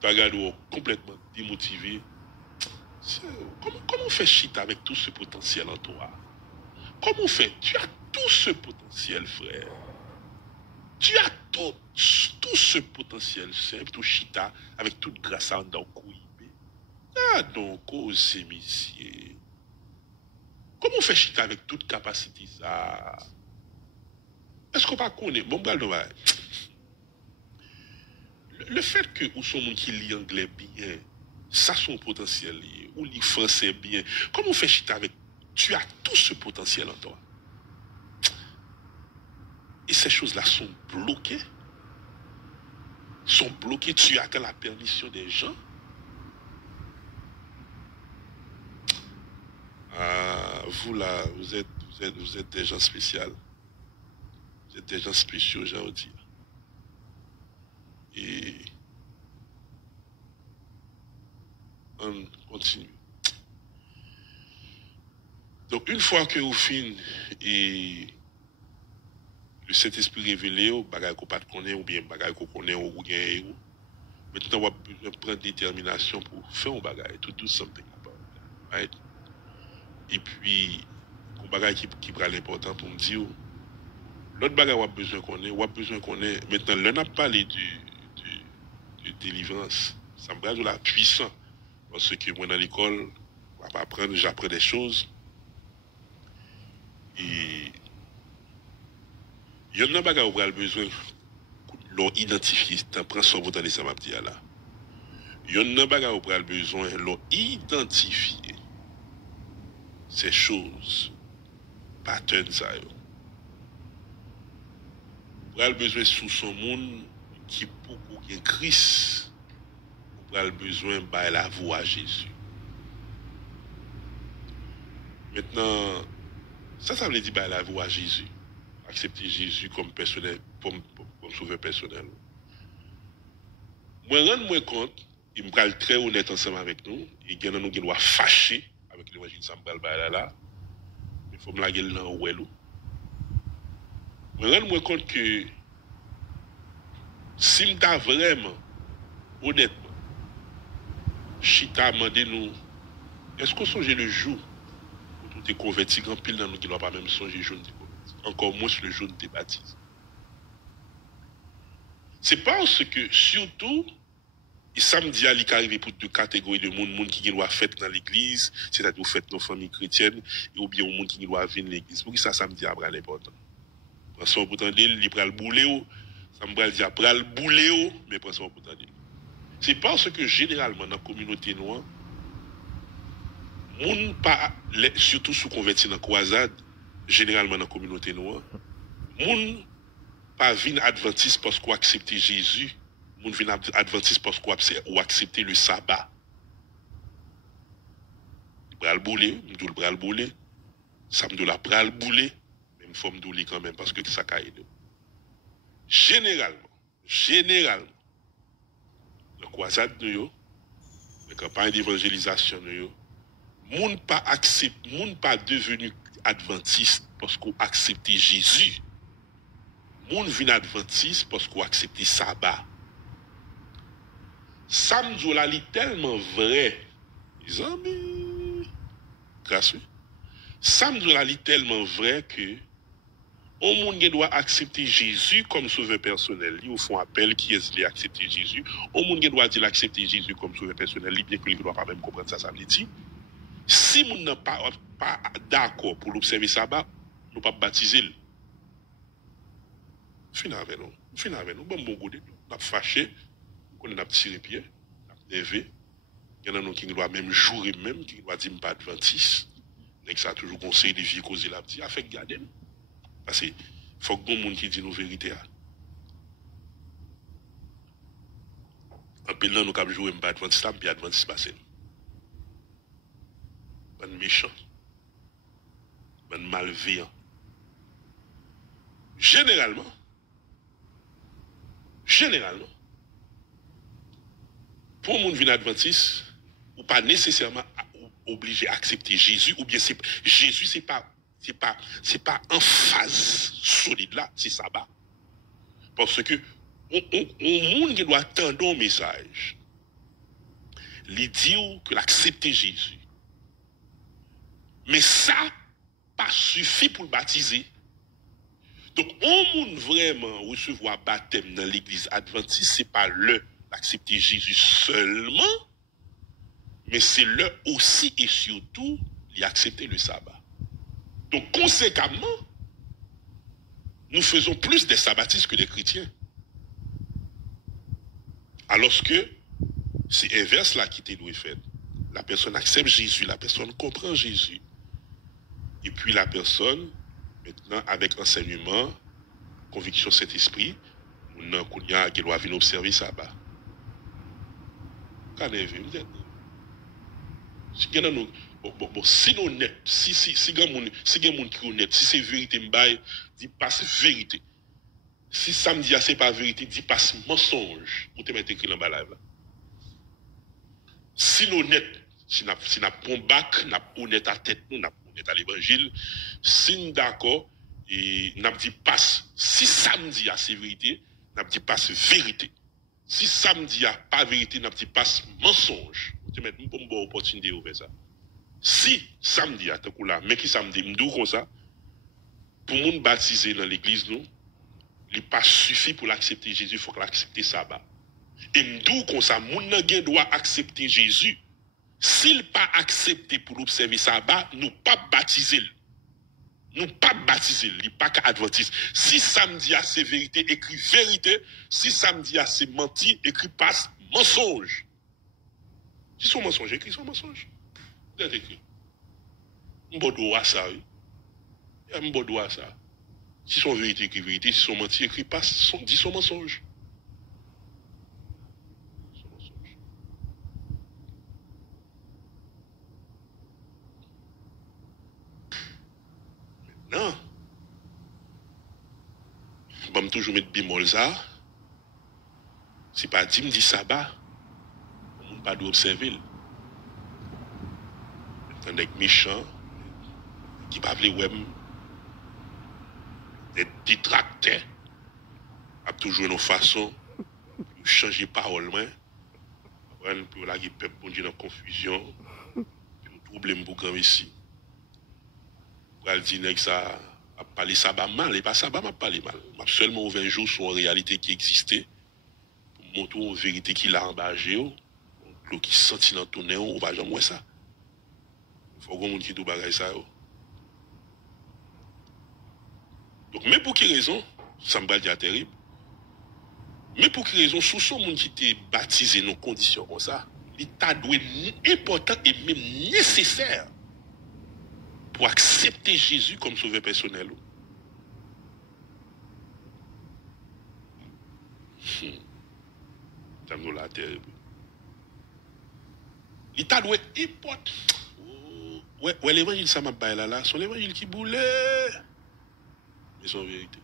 Tu regardes complètement démotivé. Comment on fait shit avec tout ce potentiel en toi? Comment on fait? Tu as tout ce potentiel, frère. Tu as tout ce potentiel simple, tout chita, avec toute grâce à dans couille. Ah donc, oh, c'est monsieur. Comment on fait chita avec toute capacité ça? Est-ce qu'on va connaître? Bon, le fait que ou son monde qui lit anglais bien, ça son potentiel, ou lit français bien, comment on fait chita avec? Tu as tout ce potentiel en toi. Et ces choses-là sont bloquées. Tu as que la permission des gens. Ah, vous là, vous êtes des gens spéciaux. Vous êtes des gens spéciaux, j'ai envie de dire. Et on continue. Donc, une fois que vous finissez et le Saint-Esprit révélé, ou bagay qu'on pas connaît, ou bien bagay qu'on connaît, ou bien, maintenant, on va prendre détermination pour faire un bagay, to do something about it, right? Et puis, un bagay qui prend l'important pour me dire, l'autre bagay, on a besoin qu'on ait, maintenant, là, on a parlé de délivrance, ça me parle de la puissance, parce que moi, dans l'école, j'apprends des choses, et il y en a bagay où on a besoin l'on identifier, t'en prends son bout dans les m'a dit là. Il y en a bagay où on a besoin l'on identifier ces choses, patterns ça. On a besoin sous son monde qui pour qu'il Christ, on a besoin de la voix à Jésus. Maintenant, ça veut dire bah la voix à Jésus. Accepter Jésus comme personnel, comme sauveur personnel. Moi, rendre-moi compte, il me parle très honnête ensemble avec nous, et il y a nous qui doit fâcher avec l'évangile Sambal là. Il faut me la gueule dans ouelou. Moi, rendre-moi compte que si m'ta vraiment, honnêtement, Chita m'a demandé nous, est-ce qu'on songe le jour où tu es converti grand pile dans nous qui ne doit pas même songer le jour de converti, encore moins le jour de tes baptêmes. C'est parce que, surtout, et samedi, il est arrivé pour deux catégories de monde qui doit fête dans l'église, c'est-à-dire fête dans la famille chrétienne, ou bien au monde qui doit venir dans l'église. Pour ça, samedi, c'est important. Parce que pourtant, il prend le boulet, ça me dit après le boulet, mais pour ça, pourtant, c'est parce que généralement, dans la communauté noire, moun pas, surtout sous converti dans la croisade, généralement dans la communauté noire, moun pas vin adventiste parce qu'on accepte Jésus, moun vin adventiste parce qu'on accepte le sabbat. Bral boulé, m'dou le bral boulé, ça m'dou la bral boulé, mais m'fò m'dou li quand même parce que ça caille. Généralement, la croisade de yo, la campagne d'évangélisation de yo, moun pas devenu adventiste parce qu'on accepte Jésus. Moun vin adventiste parce qu'on accepte sabbat. Samedi là li tellement vrai. Les amis, grâce. Samedi là li tellement vrai que on monde doit accepter Jésus comme sauveur personnel. Ils font appel qui est li accepter Jésus. On monde doit dire accepter Jésus comme sauveur personnel, bien que il doit pas même comprendre ça veut dire. Si moun n'a pas d'accord pour l'observer sabbat, nous pas baptiser. Fin avec nous, bon goût, n'a fâché, on a tiré pied, n'a levé. Il y en a qui doit même jouer même, qui doit dire pas adventiste. Donc ça a toujours conseillé de vie causer la petite, fait garder. Parce que faut que bon monde qui dit nos vérités. En pelant nous cap jouer pas adventiste, puis adventiste passé. Bon méchant. Bon malveillant. Généralement, pour un monde vin adventiste, ou pas nécessairement obligé à accepter Jésus, ou bien Jésus c'est pas en phase solide là, c'est sabbat. Parce que on monde qui doit attendre un message. il dit que l'accepter Jésus. Mais ça, pas suffit pour le baptiser. Donc, on peut vraiment recevoir baptême dans l'église adventiste, c'est pas l'accepter Jésus seulement, mais c'est aussi et surtout l'accepter le sabbat. Donc, conséquemment, nous faisons plus des sabbatistes que des chrétiens. Alors que c'est inverse là qui doit faire. La personne accepte Jésus, la personne comprend Jésus. Et puis la personne, maintenant, avec enseignement, conviction cet esprit, on doit venir observer ça. Si nous honnête, si quelqu'un qui est honnête, si c'est vérité, dit passe vérité. Si samedi, c'est pas vérité, dit passe mensonge. Vous te mettez écrit dans la live. Si nous honnête, si nous prenons bac, nous honnête à tête, nous honnête à l'évangile, si nous d'accord, et nous dit passe, si samedi, c'est vérité, nous dit passe vérité. Si samedi, pas vérité, nous dit passe mensonge. Vous te mettez une bonne opportunité de faire ça. Si samedi, mais qui samedi, nous comme ça, pour nous baptiser dans l'église, nous, il pas suffit pour l'accepter Jésus, il faut l'accepter sabbat. Et nous comme ça, nous doit accepter Jésus. S'il pas accepté pour observer sabbat, nous pas baptiser. Nous pas baptiser, il pas qu'adventiste. Si samedi c'est vérité, écrit vérité. Si samedi c'est menti, écrit passe mensonge. Si son mensonge, écrit son mensonge. C'est écrit. M'bodo à ça, oui. M'bodo à ça. Si son vérité, écrit vérité. Si son menti, écrit passe, dit son mensonge. Non. Je vais toujours mettre bimol ça. C'est pas dit, me dit sabbat. On ne pas d'observer. Un mec méchant, qui va appeler web, des détracteurs, a toujours une façon de changer parole, pour la guerre, pour dans la confusion, pour troubler mon boucan ici. Pour aller dire que ça a parlé sabbat mal, et pas sabbat m'a parlé mal. M'a seulement 20 jours sur une réalité qui existait, pour montrer une vérité qui l'a embâché, l'eau qui sentit dans ton nez, on va jamais voir ça. Il faut que monde qui tout bagaille ça. Donc, mais pour quelle raison, ça me dire terrible, mais pour quelle raison, sous ce monde qui était baptisé dans conditions comme ça, l'état doit être important et même nécessaire pour accepter Jésus comme sauveur personnel. Ça me la terrible. L'état doit être important. Ouais, l'évangile, ça m'a baillé là, son l'évangile qui boulait. Mais son vérité.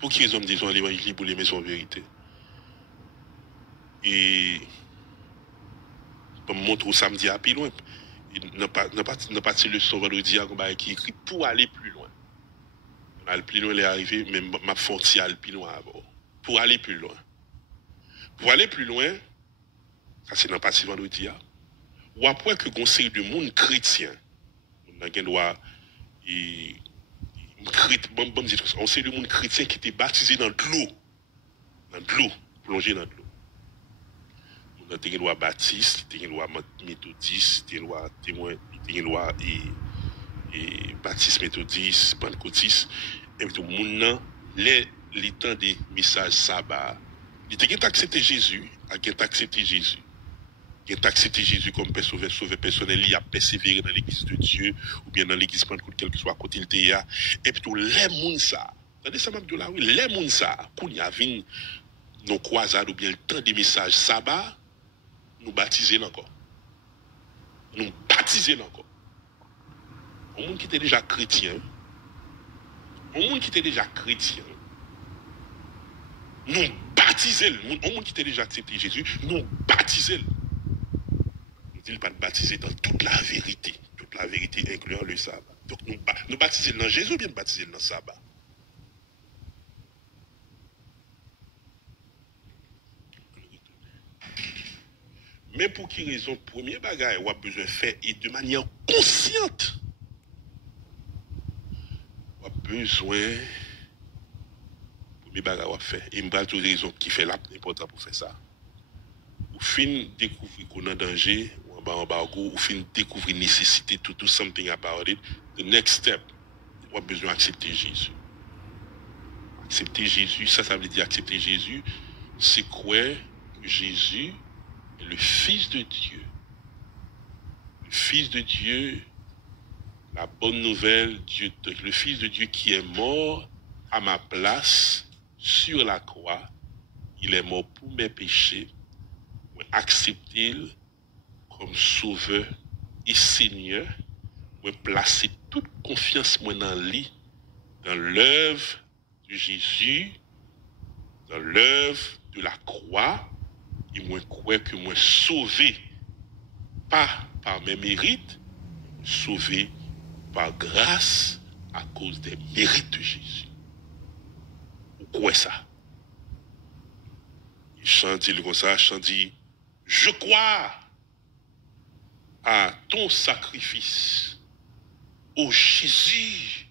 Pour qui les hommes disent l'évangile qui boulait, mais son vérité. Et pour me montrer où samedi à plus loin. Ne pas le son vendredi qui écrit pour aller plus loin. Aller plus loin, il est arrivé, mais ma force aller plus loin avant. Pour aller plus loin. Pour aller plus loin, ça c'est dans le parti vendredi. Ou après que conseil du monde chrétien, on sait le monde chrétien qui était baptisé dans de l'eau. Dans de l'eau, plongé dans de l'eau. On a une loi baptiste, une loi méthodiste, une loi témoin, une loi et baptiste méthodiste, pentecôtiste. Et tout le monde, les temps des messages sabbat, il a accepté Jésus, il a accepté Jésus. Il a accepté Jésus comme sauveur personnel, il a persévéré dans l'église de Dieu, ou bien dans l'église pentecôtiste, quel que soit côté il était. Et puis tout les moun ça. Attendez ça m'a dit là, oui, les moun ça, quand il y a vu nos croisades ou bien le temps des messages sabbat, nous baptiser encore. Nous baptiser encore. Un monde qui était déjà chrétien, nous baptiser, un monde qui était déjà accepté Jésus, nous baptiser. Nous disons pas de baptiser dans toute la vérité incluant le sabbat. Donc nous baptiser dans Jésus ou bien baptiser dans le sabbat. Mais pour qui raison? Premier bagage, on a besoin de faire et de manière consciente. On a besoin, premier bagage, on va faire. Et je vais te raison qui fait l'important pour faire ça. Ou fin découvrir qu'on est en danger, ou en bas embargo, ou fin découvrir nécessité to do something about it. The next step, on a besoin d'accepter Jésus. Accepter Jésus, ça veut dire accepter Jésus, c'est croire que Jésus est le Fils de Dieu. Le Fils de Dieu, la bonne nouvelle, le Fils de Dieu qui est mort à ma place sur la croix. Il est mort pour mes péchés. Moi, accepter comme sauveur et Seigneur. Moi, placer toute confiance moi dans lui, dans l'œuvre de Jésus, dans l'œuvre de la croix. Et moi, croire que moi sauvé, pas par mes mérites, sauvé par grâce à cause des mérites de Jésus. Vous croyez ça? Il chante comme ça, chante dit, je crois à ton sacrifice, ô Jésus,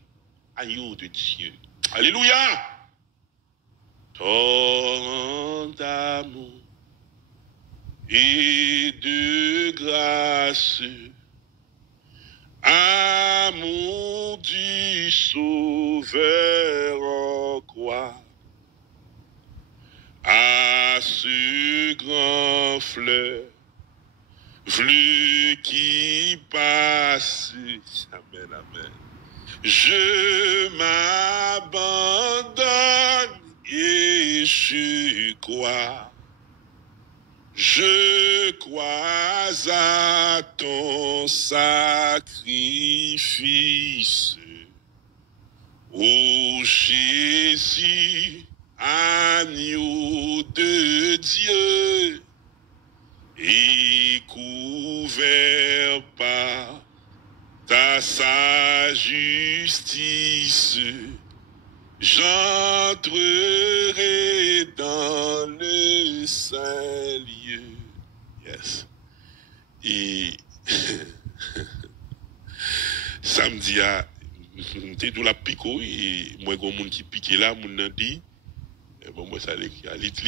agneau de Dieu. Alléluia! Torrent d'amour et de grâce, amour du Sauveur en croix, à ce grand fleuve qui passe, amen, amen, je m'abandonne et je crois. Je crois à ton sacrifice, ô Jésus, agneau de Dieu, et couvert par ta sa justice, j'entrerai dans le saint lieu. Yes. Et samedi, j'étais dans la pico, et moi, il y a un monde qui pique là, mon nan dit, bon, moi, ça,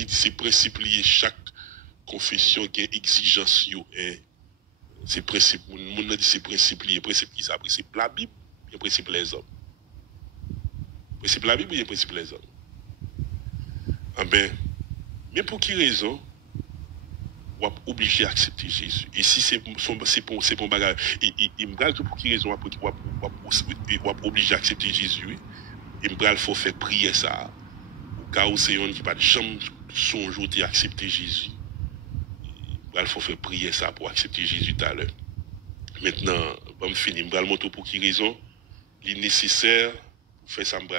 c'est principe lié, chaque confession qui a exigence, c'est principe, mon nan dit, c'est principe lié, principe qui ça, principe la Bible, et principe les hommes. Principe la Bible, et principe les hommes. Ah ben, mais pour qui raison, on est obligé d'accepter Jésus. Et si c'est bon bagage, il me dit pour qui raison, on est obligé d'accepter Jésus. Il me faut faire prier ça. Au cas où c'est un qui pas de chambre, son jour d'accepter Jésus. Il faut faire prier ça pour accepter Jésus tout à l'heure. Maintenant, on va finir. Je vais montrer pour qui raison. Il est nécessaire pour faire ça. Je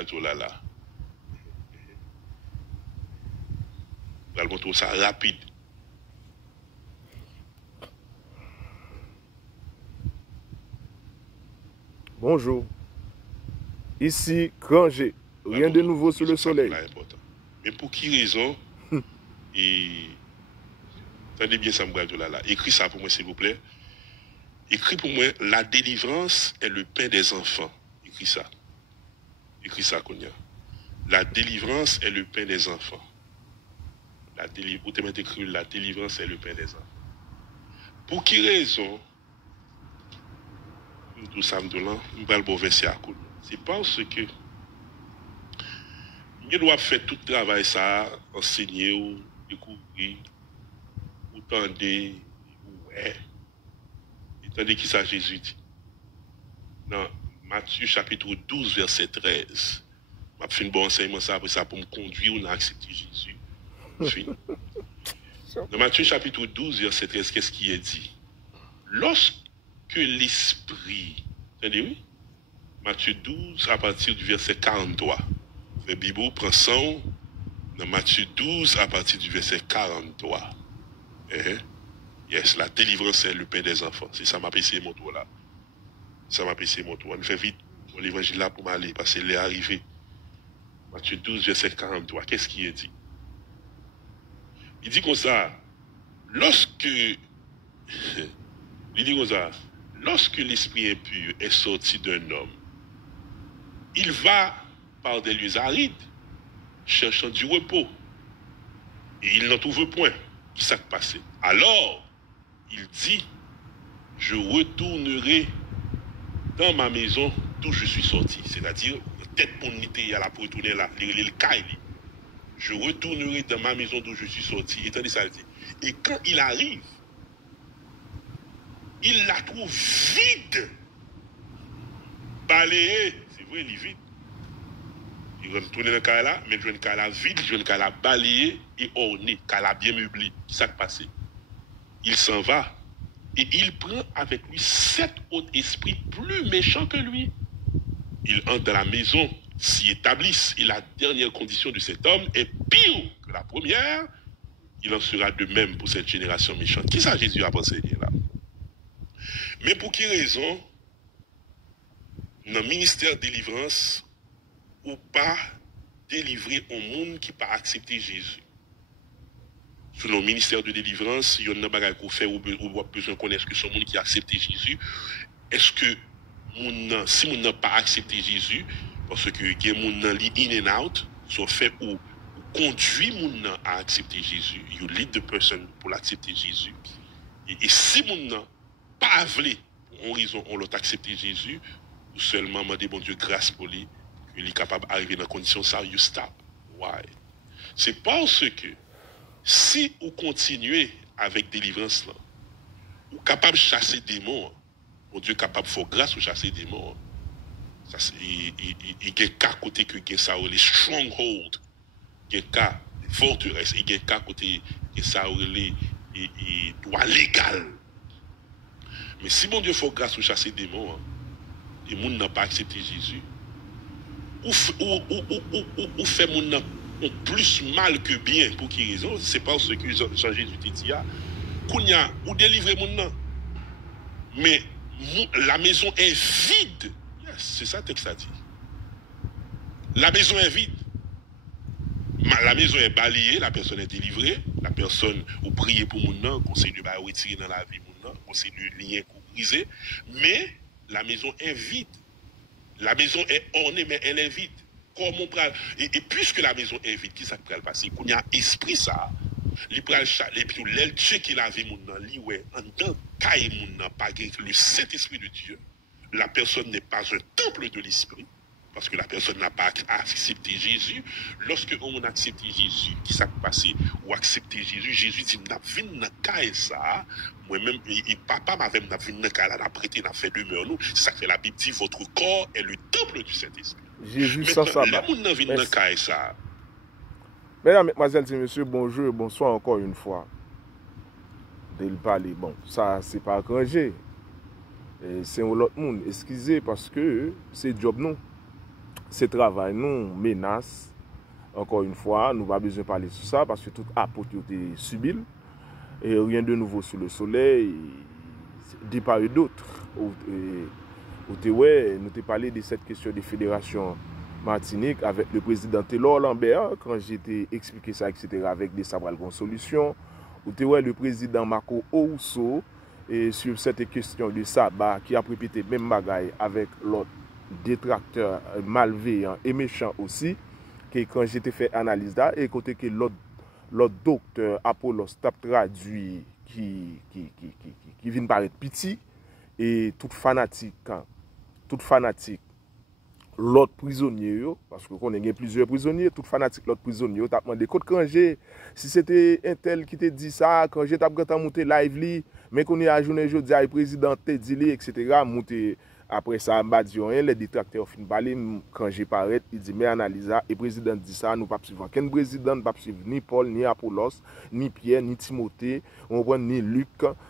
vais montrer ça rapide. Bonjour. Ici, Granger. Rien de nouveau sous le soleil. Mais pour qui raison? Et attendez bien ça, là. Écris ça pour moi, s'il vous plaît. Écris pour moi, la délivrance est le pain des enfants. Écris ça. Écris ça, Konya. La délivrance est le pain des enfants. La délivrance est le pain des enfants. Pour qui raison? Tout ça, nous allons le verset à côté. C'est parce que nous doit faire tout le travail, ça, enseigner ou découvrir, ou tendre, ouais. Et tandis qui ça Jésus dit. Dans Matthieu chapitre 12, verset 13. Je vais faire un bon enseignement ça, après ça, pour me conduire ou accepter Jésus. Dans Matthieu chapitre 12, verset 13, qu'est-ce qui est dit? Lorsque l'Esprit, attendez, oui? Matthieu 12, à partir du verset 43. Le Bible prend son dans Matthieu 12, à partir du verset 43. Yes, la délivrance est le pain des enfants. C'est ça m'a essayé mon tour là. Ça m'a essayé mon tour. On fait vite mon l'évangile là pour m'aller, parce qu'il est arrivé. Matthieu 12, verset 43. Qu'est-ce qui est dit? Il dit comme ça, lorsque Il dit comme ça, lorsque l'esprit impur est sorti d'un homme, il va par des lieux arides, cherchant du repos. Et il n'en trouve point. Qui s'est passé? Alors, il dit, je retournerai dans ma maison d'où je suis sorti. C'est-à-dire, tête pour n'était à la pour retourner là, le caille. Je retournerai dans ma maison d'où je suis sorti. Et ça dit. Et quand il arrive, il la trouve vide, balayée. C'est vrai, il est vide. Il retourne dans le cas là, mais il joue un cas là vide, il joue un cas là balayé et orné, cas là bien meublé. Qui s'est passé? Il s'en va et il prend avec lui 7 autres esprits plus méchants que lui. Il entre dans la maison, s'y établissent, et la dernière condition de cet homme est pire que la première. Il en sera de même pour cette génération méchante. Qui ça Jésus a enseigné là? Mais pour quelle raison, dans le ministère de délivrance, ou pas délivrer au monde qui pas accepté Jésus? Selon le ministère de délivrance, il y a un bagage qu'on fait ou besoin de connaître que ce monde qui a accepté Jésus. Est-ce que si moun n'a pas accepté Jésus, parce que il y a moun nan li in and out, soit fait ou conduit moun nan à accepter Jésus, you lead the person pour l'accepter Jésus. Et si moun nan pas voulu, pour une raison on l'autre accepter Jésus, ou seulement demander bon Dieu grâce pour lui, qu'il est capable d'arriver dans la condition ça, you stop. Why? C'est parce que si vous continuez avec délivrance là, vous êtes capable de chasser des démons, bon Dieu est capable de faire grâce pour chasser des démons. Il y a des cas côté que ça les strongholds, il y a des cas forteresses, il y a des cas côté que ça les droits légal. Mais si bon Dieu fait grâce pour chasser des démons, et les gens n'ont pas accepté Jésus, ou fait mon nan plus mal que bien. Pour qui raison? C'est parce que Jean-Jésus te dit, Kounya, ou délivrer mon nan. Mais la maison est vide. Yes, c'est ça le texte a dit. La maison est vide. La maison est balayée, la personne est délivrée, la personne ou prier pour mon nan, conseil de retirer dans la vie mon nan, conseil de lien brisé, mais la maison est vide. La maison est ornée, mais elle est vide. Comment et puisque la maison est vide, qui ça peut le passer? Qu'on y a esprit ça, il peut et puis l'elle qui la vie mon nan, li ouais, en dedans caille mon nan, pas le Saint-Esprit de Dieu. La personne n'est pas un temple de l'esprit. Parce que la personne n'a pas accepté Jésus. Lorsque on accepte Jésus, qui s'est passé, ou accepté Jésus, Jésus dit, n'a vu n'a caille ça, moi-même, et papa m'avait n'a vu n'a caille, n'a prêté, n'a fait demeure nous. C'est ça que la Bible dit, votre corps est le temple du Saint-Esprit. Jésus sans ça. Mesdames, mesdemoiselles et messieurs, bonjour, bonsoir encore une fois. De le parler, bon, ça, c'est pas arrangé. C'est un autre monde, excusez, parce que c'est job nous. Ce travail nous menace. Encore une fois, nous n'avons pas besoin de parler sur ça parce que tout apôtre est subi. Et rien de nouveau sous le soleil. De part et d'autre. Nous avons parlé de cette question de fédération Martinique avec le président Taylor Lambert quand j'étais expliqué ça, etc. avec des sabral de solution. Nous avons le président Marco Ousso et sur cette question de sabbat qui a répété même bagaille avec l'autre détracteur malveillant et méchant aussi, que quand j'étais fait analyse là, et côté que l'autre docteur Apollos tap traduit qui vient paraître petit, et tout fanatique, l'autre prisonnier, parce que qu'on a plusieurs prisonniers, tout fanatique l'autre prisonnier, t'a demandé côté Kangé, si c'était un tel qui te dit ça, quand j'étais à monter live li, mais qu'on est à journée jeudi, le président te dit li, etc. monter. Après ça, m'a dit rien, les détracteurs fin parler quand j'ai paraît, il dit mais analyse et le président dit ça, nous pas suivre aucun président, pas suivre ni Paul, ni Apollos, ni Pierre, ni Timothée, on prend ni Luc,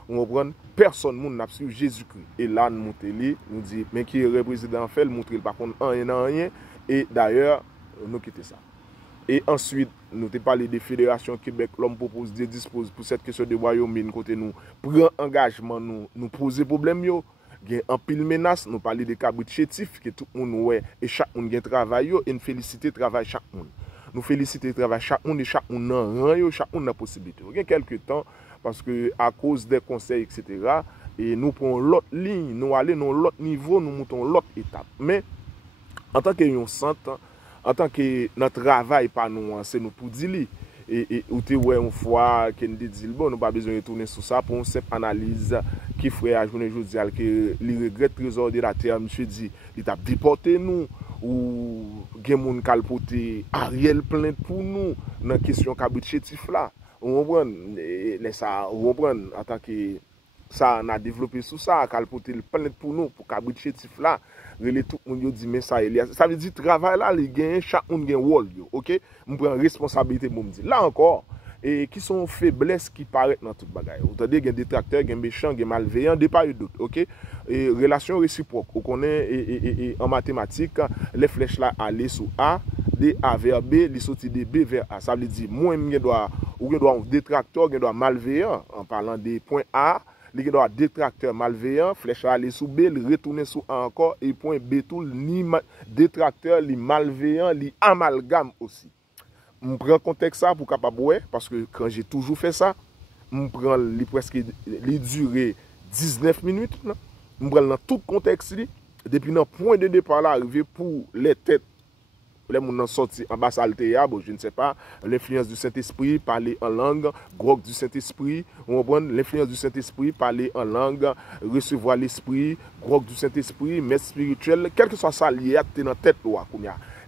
on prend personne moun n'a suivre Jésus-Christ. Et là nous monter li, nous dit mais qui est le président fait, le montrer par contre rien et d'ailleurs nous quitter ça. Et ensuite, nous te parlé des fédérations Québec, l'homme propose de dispose pour cette question de Wyoming côté nous prend engagement nous poser problème yo. Il y a un pile menace, nous parlons de cabrit chétif, que tout le monde ouais, et chaque monde a travail, et nous féliciter le travail chaque monde. Nous féliciter le travail chaque monde, et chaque monde a rang, chaque monde a possibilité. Il y a quelques temps, parce que à cause des conseils, etc., et nous prenons l'autre ligne, nous allons dans l'autre niveau, nous montons l'autre étape. Mais en tant que nous sentons, en tant que notre travail, pas nous, c'est nous pour dire. Et ou te ouais une fois qu'on dit bon nous pas besoin de retourner sur ça pour une simple analyse qui ferait à journée aujourd'hui que les regrets trésor de la terre monsieur dit il t'a déporté nous ou gen moun kal pote Ariel plainte pour nous dans question cabrit chétif là on comprend les ça on comprend en tant que ça on a développé sous ça kal pote plainte pour nous pour cabrit chétif là relé tout moun yo dit mais ça veut dire travail là les gain chaque moun gen rôle yo OK on prend responsabilité pour me dire là encore et qui sont faiblesses qui paraissent dans toute bagaille. Vous entendez, il y a des détracteurs, il y a des méchants, il y a des malveillants, des pas d'autres, ok? Et relation réciproque. On connaît et en mathématiques, les flèches là aller sur A, de A vers B, les sorties de B vers A. Ça veut dire, moi, je dois un détracteur, je dois malveillant, en parlant des points A, il doit détracteur malveillant, flèche là aller sur B, le retourner sur A encore, et point B tout, ni détracteur, ni malveillant, ni amalgame aussi. Je prends contexte ça pour capable parce que quand j'ai toujours fait ça, je prends presque les durées 19 minutes, je prends dans tout contexte depuis le point de départ là arrivé pour les têtes les gens sorti en bas saltéa, bon, je ne sais pas, l'influence du Saint-Esprit, parler en langue, grog du Saint-Esprit, on prend l'influence du Saint-Esprit, parler en langue, recevoir l'esprit, grog du Saint-Esprit, messe spirituelle, quel que soit ça lié à dans tête loi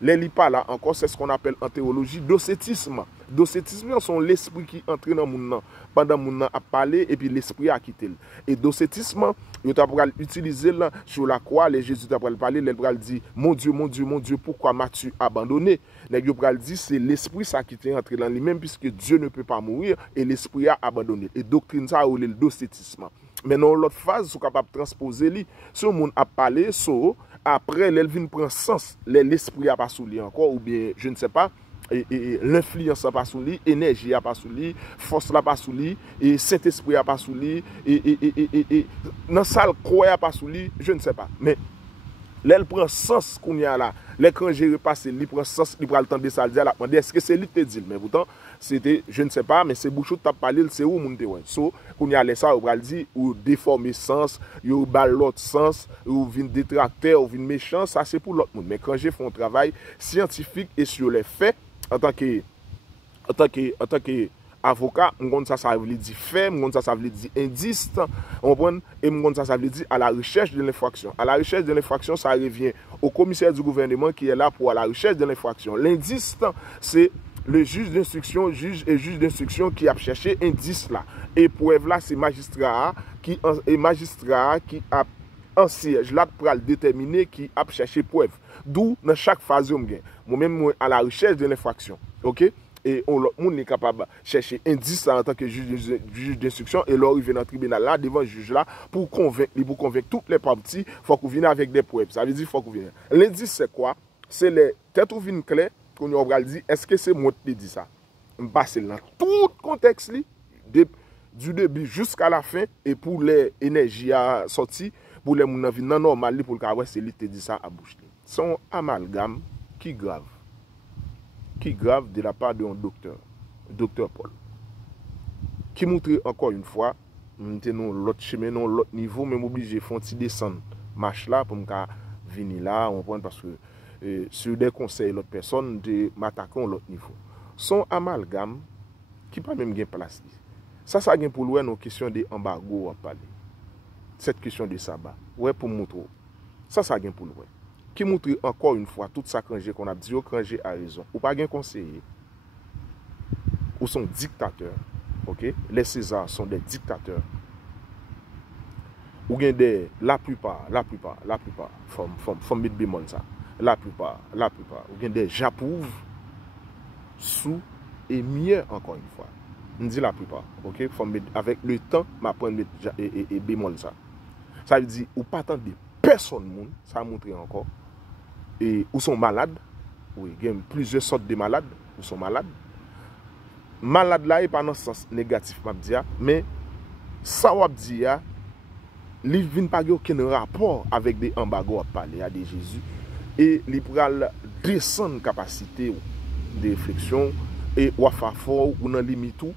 les lipas là encore c'est ce qu'on appelle en théologie docétisme. Docétisme sont l'esprit qui entre dans moun pendant moun a parlé et puis l'esprit a quitté. Et docétisme, il t'a utiliser là sur la croix, les Jésus t'a parler, il t'a dit mon Dieu, mon Dieu, mon Dieu, pourquoi m'as-tu abandonné? Il t'a dit c'est l'esprit ça qui t'est entré dans lui-même puisque Dieu ne peut pas mourir et l'esprit a abandonné. Et doctrine ça ou le docétisme. Maintenant l'autre phase sont capable de transposer li sur moun a parlé so après l'elvin prend sens l'esprit a pas sous lui encore ou bien je ne sais pas et l'influence a pas sous lui énergie a pas sous lui force la pas sous lui et Saint-Esprit a pas sous lui et dans salle croix a pas sous lui je ne sais pas mais l'elle prend sens qu'on y a là l'écran j'ai repassé il prend sens il prend le temps de ça dire là est-ce que c'est lui te dit mais pourtant c'était je ne sais pas mais c'est bouchou t'a parlé c'est où moun te ouais so qu'on y a ça ou pral dit ou déformer sens ou bal l'autre sens ou vinn détracteur ou vinn méchant ça c'est pour l'autre monde mais quand j'ai fait un travail scientifique et sur les faits en tant que avocat, ça veut dire fait, ça veut dire indice, et ça veut dire à la recherche de l'infraction. À la recherche de l'infraction, ça revient au commissaire du gouvernement qui est là pour à la recherche de l'infraction. L'indice, c'est le juge d'instruction, juge qui a cherché indice là. Et preuve là, c'est magistrat qui a un siège là pour déterminer qui a cherché preuve. D'où dans chaque phase, moi-même à la recherche de l'infraction. OK? Et on est capable de chercher indice en tant que juge d'instruction et là il vient dans le tribunal là devant le juge là pour convaincre toutes les parties il faut qu'on vienne avec des preuves ça veut dire faut qu'on vienne l'indice c'est quoi c'est les têtes ou vin clair qu'on va dire est-ce que c'est moi qui dit ça on passe dans tout contexte du début jusqu'à la fin et pour les énergies à sortir pour les moun vinn normal pour le c'est lui qui dit ça à bouche son amalgame qui grave de la part d'un docteur Paul, qui montre encore une fois, nous tenons l'autre chemin, l'autre niveau, mais obligé de descendre marche là pour me venir là, on prend parce que sur des conseils l'autre personne de m'attaquer l'autre niveau. Son amalgame qui pas même gain place. Ça gain pour loin nos questions de embargo à parler. Cette question de sabbat, ouais pour montrer. Ça gain pour loin. Qui montre encore une fois tout ça qu'on a dit au Kangé a raison. Ou pas un conseiller. Ou sont dictateurs. OK? Les Césars sont des dictateurs. Ou bien des la plupart from mid bémol ça. La plupart. Ou bien des j'approuve sous et mieux encore une fois. On dit la plupart. OK? Avec le temps, m'apprendre et bémol ça. Ça veut dire ou pas attendre personne monde, ça a montré encore. Et ou sont malades, oui, il y a plusieurs sortes de malades, ou sont malades. Malade là, et pas dans le sens négatif, mais ça va dire, il ne vient pas aucun rapport avec des embargos à parler à des Jésus. Et il pourra descendre capacité de réflexion et ou à faire fort ou dans limite tout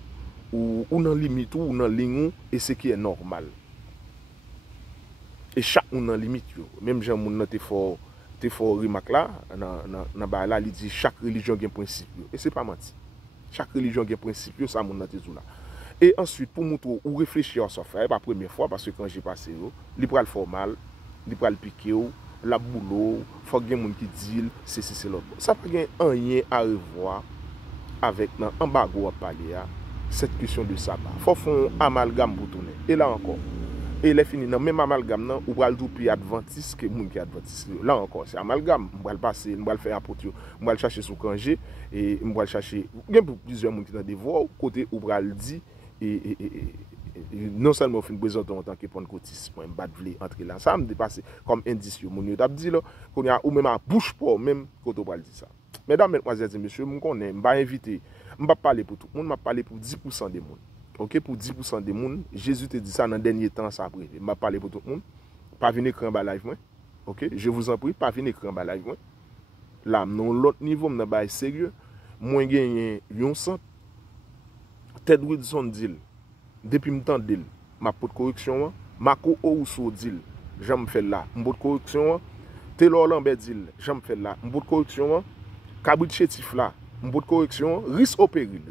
ou dans limite ou dans ligne et ce qui est normal. Et chaque monde dans limite yo. Même Jean moun nan te fort remarque là dans ba là il dit chaque religion a un principe et c'est pas menti. Chaque religion a un principe ça moun nan te tout là. Et ensuite pour montrer ou réfléchir à ça faire pas première fois parce que quand j'ai passé li pral formal, li pral piquer la boulot, faut gen moun qui dit c'est l'autre. Ça pas gen rien à revoir avec nan embargo à parler cette question de sabbat. Faut font amalgame pour tourner. Et là encore et les fini dans même amalgame nan ou pral tout plus adventiste que moun qui adventiste. Là encore c'est amalgame, on va le passer, on va le faire apôtre, on va le chercher sous congé et on va le chercher gen plusieurs moun qui dans des voix côté ou pral dit et non seulement fin présenter en tant que pentecôtiste moi m'bat vle entrer là ça me dépasse comme indice mon yo t'a dit là qu'on y a ou même à bouche pas même quand on parle dit ça. Mesdames, mesdemoiselles et messieurs, me connais, m'pa inviter, m'pa parler pour tout le monde, m'a parler pour 10% des monde. OK, pour 10% des monde, Jésus te dit ça dans dernier temps ça après. M'a parler pour tout le monde. Pas venir écran ba live moi. OK, je vous en prie, pas venir écran ba live moi. Là, non l'autre niveau m'na bail sérieux, moi gagné yon cent Ted Wilson dit depuis m'tend dit ma pot correction Marco Ousso dit j'aime faire là, m'pot correction Taylor Lambert dit j'aime faire là, m'pot correction Kabrit Chetif là, m'pot correction risque au péril,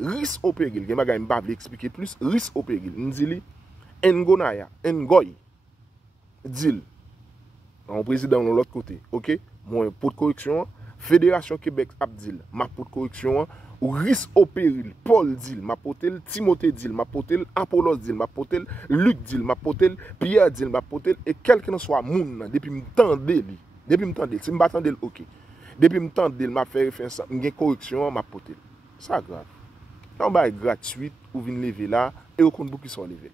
gen bagay m'pa vle expliquer plus, risque au péril. M'dili Ngonaya, Ngoy dit en président de l'autre côté, OK? Moi pot correction Fédération Québec Abdil, ma pot correction ou risque au péril, Paul dit, ma potel Timothée dit, ma potel Apollos dit, ma potel Luc dit, ma potel Pierre dit, ma potel et quel que soit moun depuis m'tande li. Depuis m'tande, si m'attendez OK. Depuis m'tande m'a fait référence, m'gen correction m'a potel. Ça grave. On va gratuit ou vinn lever là et au compte pour qui sont lever.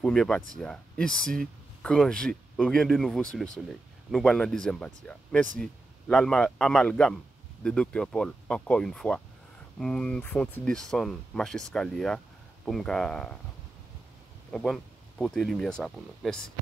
Première partie ici Crangé, rien de nouveau sur le soleil. Nous allons dans la deuxième partie. Merci. L'amalgame de Dr Paul encore une fois. Font descendre marche escalier pour me porter lumière ça pour nous. Merci.